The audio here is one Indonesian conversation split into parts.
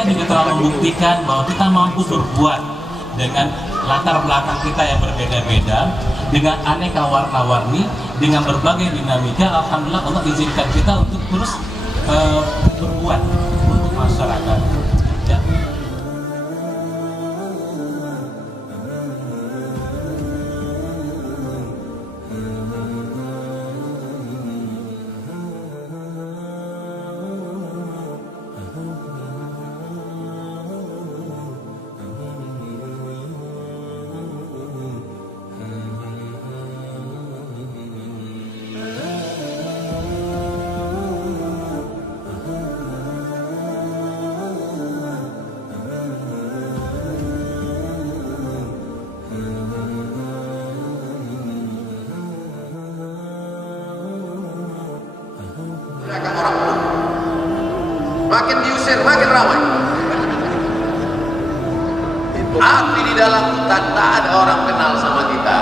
kita juga telah membuktikan bahwa kita mampu berbuat dengan latar belakang kita yang berbeda-beda, dengan aneka warna-warni, dengan berbagai dinamika. Alhamdulillah Allah izinkan kita untuk terus berbuat untuk masyarakat. Ya. Orang makin diusir makin ramai. Api di dalam hutan tak ada orang kenal sama kita,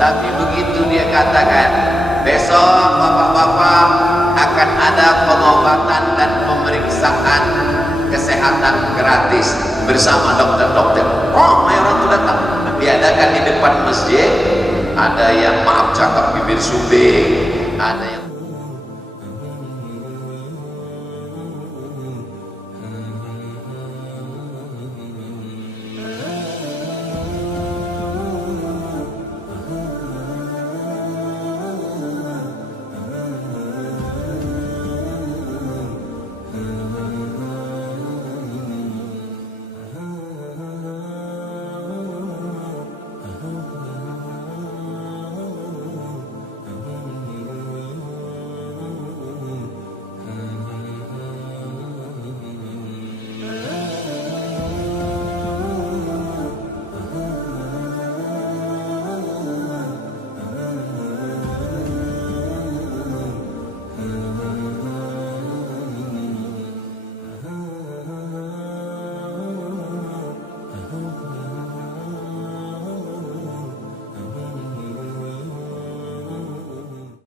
tapi begitu dia katakan besok bapak-bapak akan ada pengobatan dan pemeriksaan kesehatan gratis bersama dokter-dokter, ramai orang itu datang. Diadakan di depan masjid, ada yang maaf cakap bibir subing, ada yang